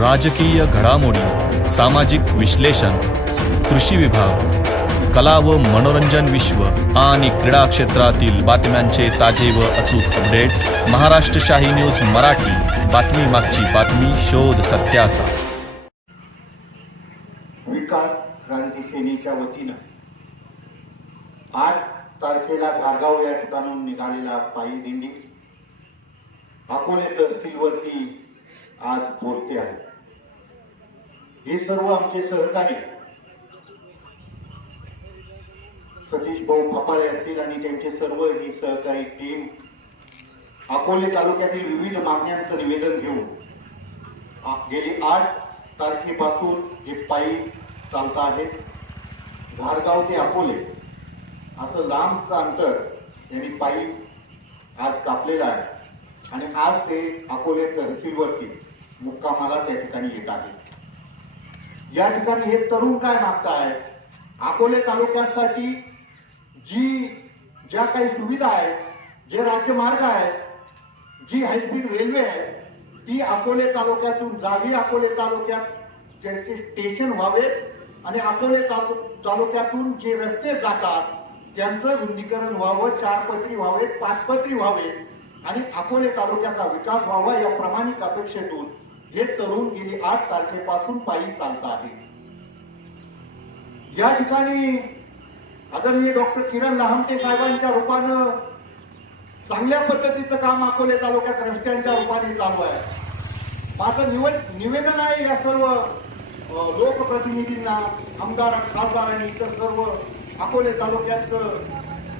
राजकीय घडामोडी सामाजिक विश्लेषण कृषी विभाग कला व मनोरंजन विश्व आणि क्रीडा क्षेत्रातील बातम्यांचे ताजे व अचूक अपडेट महाराष्ट्र शाही न्यूज मराठी बातमी मागची बातमी शोध सत्याचा. विकास क्रांती सेनेच्या वतीनं आठ तारखेला घारगाव या ठिकाणून निघालेला पायी दिंडी अकोले तहसीलवरती आज पोहोचते आहे. हे सर्व आमचे सहकारी. सतीश भाऊ फापाळे असतील आणि त्यांचे सर्व ही सहकारी टीम अकोले तालुक्यातील विविध मागण्यांचं निवेदन घेऊन गेली आठ तारखेपासून हे पायी चालत आहेत. धारगाव ते अकोले असं लांबचं अंतर यांनी पायी आज कापलेलं आहे. आणि आज ते अकोले तहसीलवरती मुक्कामाला त्या ठिकाणी येत आहेत या ठिकाणी हे तरुण काय मागताय? अकोले तालुक्यासाठी जी ज्या काही सुविधा आहेत जे राज्यमार्ग आहेत जी हायस्पीड रेल्वे आहे ती अकोले तालुक्यातून जावी अकोले तालुक्यात ज्यांचे स्टेशन व्हावेत आणि अकोले तालु तालुक्यातून जे रस्ते जातात त्यांचं रुंदीकरण व्हावं चारपत्री व्हावेत पाचपत्री व्हावे आणि अकोले तालुक्याचा विकास व्हावा या प्रामाणिक अपेक्षेतून हे तरुण गेली आठ तारखेपासून पायी चालत आहे. या ठिकाणी आदरणीय डॉक्टर किरण लहामटे साहेबांच्या रूपानं चांगल्या पद्धतीचं काम अकोले तालुक्यात रस्त्यांच्या रूपाने चालू आहे. माझं निव निवेदन आहे या सर्व लोकप्रतिनिधींना आमदार खासदार आणि इतर सर्व अकोले तालुक्यात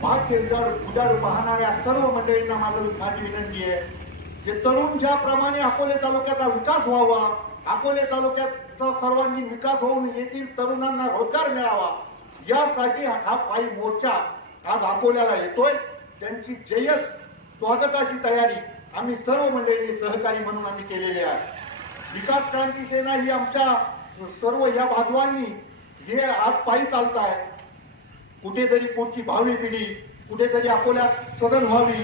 भाग खेळजाड उजाड पाहणाऱ्या सर्व मंडळींना माझं माझी विनंती आहे जे तरुण ज्याप्रमाणे अकोले तालुक्याचा विकास व्हावा अकोले तालुक्याचा सर्वांगीण विकास होऊन येथील तरुणांना रोजगार मिळावा यासाठी हा पायी मोर्चा आज अकोल्याला येतोय. त्यांची जय्यत स्वागताची तयारी आम्ही सर्व मंडळींनी सहकारी म्हणून आम्ही केलेली आहे. विकास क्रांती सेना ही आमच्या सर्व या बांधवांनी जे आज पायी चालत आहे. कुठेतरी पुढची भावी पिढी कुठेतरी अकोल्यात सदन व्हावी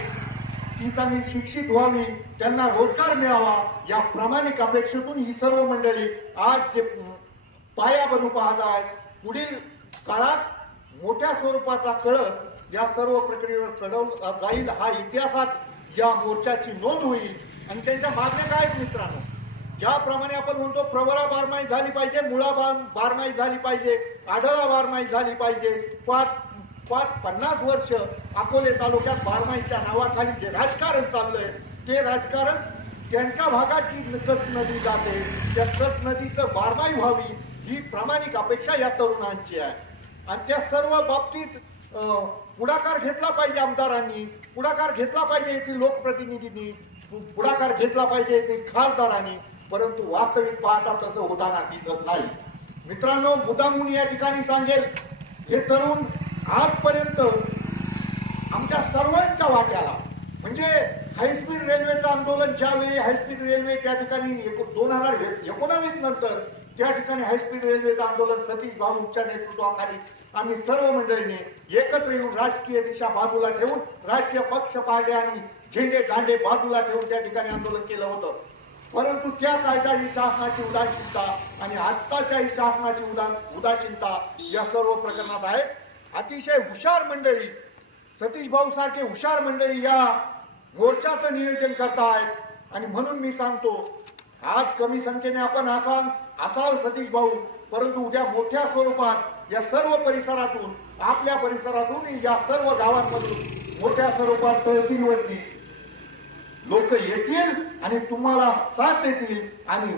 ती चांगली शिक्षित व्हावी त्यांना रोजगार मिळावा या प्रामाणिक अपेक्षेतून ही सर्व मंडळी आज जे पाया बनू पाहत आहेत पुढील काळात मोठ्या स्वरूपाचा कळस या सर्व प्रक्रियेवर चढवला जाईल हा इतिहासात या मोर्चाची नोंद होईल. आणि त्यांच्या मागण्या काय मित्रांनो? ज्याप्रमाणे आपण म्हणतो प्रवरा बारमाही झाली पाहिजे मुळा बार बारमाही झाली पाहिजे आढळा बारमाही झाली पाहिजे. पाच पाच पन्नास वर्ष अकोले तालुक्यात बारमाहीच्या नावाखाली जे राजकारण चाललंय ते राजकारण त्यांच्या भागाची कच नदी जाते. त्या कच नदीचं बारमाही व्हावी ही प्रामाणिक अपेक्षा या तरुणांची आहे. आणि त्या सर्व बाबतीत पुढाकार घेतला पाहिजे आमदारांनी पुढाकार घेतला पाहिजे येथील लोकप्रतिनिधींनी पुढाकार घेतला पाहिजे येथील खासदारांनी. परंतु वास्तविक पाहता तसं होताना दिसत नाही. मित्रांनो मुद्दामून या ठिकाणी सांगेल हे तरुण आजपर्यंत आमच्या सर्वांच्या वाट्याला म्हणजे हायस्पीड रेल्वेचं आंदोलन ज्यावेळी हायस्पीड रेल्वे त्या ठिकाणी दोन हजार एकोणावीस नंतर त्या ठिकाणी हायस्पीड रेल्वेचं आंदोलन सतीश भाऊंच्या नेतृत्वाखाली आम्ही सर्व मंडळीने एकत्र येऊन राजकीय दिशा बाजूला ठेवून राजकीय पक्ष पार्ट्या आणि झेंडे दांडे बाजूला ठेवून त्या ठिकाणी आंदोलन केलं होतं. परंतु त्या काळच्या इशासनाची शासनाची उदासीनता आणि आत्ताच्या इशासनाची शासनाची उदा उदासीनता या सर्व प्रकरणात आहे. अतिशय हुशार मंडळी सतीश भाऊ सारखे हुशार मंडळी या मोर्चाचं नियोजन करतायत. आणि म्हणून मी सांगतो आज कमी संख्येने आपण असाल असाल सतीश भाऊ परंतु उद्या मोठ्या स्वरूपात या सर्व परिसरातून आपल्या परिसरातून या सर्व गावांमधून मोठ्या स्वरूपात तहसीलवरती लोक येतील आणि तुम्हाला साथ देतील. आणि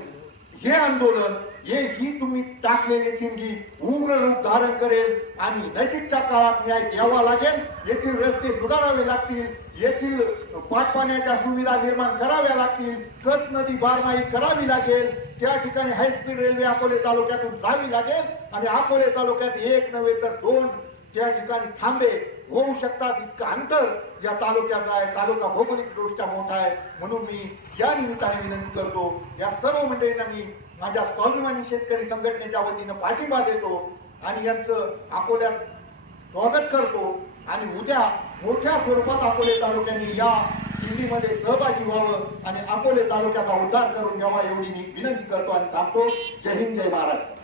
हे आंदोलन हे ही तुम्ही टाकलेली थिंगी उग्र रूप धारण करेल. आणि नजीकच्या काळात न्याय द्यावा लागेल. येथील रस्ते सुधारावे लागतील. येथील पाटपाण्याच्या सुविधा निर्माण कराव्या लागतील. कच नदी बारमाही करावी लागेल. त्या ठिकाणी हायस्पीड रेल्वे अकोले तालुक्यातून जावी लागेल. आणि अकोले तालुक्यात एक नव्हे तर दोन त्या ठिकाणी थांबे. होऊ शकतात. इतकं अंतर या तालुक्याचा आहे. तालुका भौगोलिकदृष्ट्या मोठा आहे. म्हणून मी या निमित्ताने विनंती करतो या सर्व मंडळींना मी माझ्या स्वाभिमानी शेतकरी संघटनेच्या वतीनं पाठिंबा देतो आणि यांचं अकोल्यात स्वागत करतो. आणि उद्या मोठ्या स्वरूपात अकोले तालुक्याने या दिल्लीमध्ये सहभागी व्हावं आणि अकोले तालुक्याचा उद्धार करून घ्यावा एवढी मी विनंती करतो आणि थांबतो जय हिंद जय महाराष्ट्र.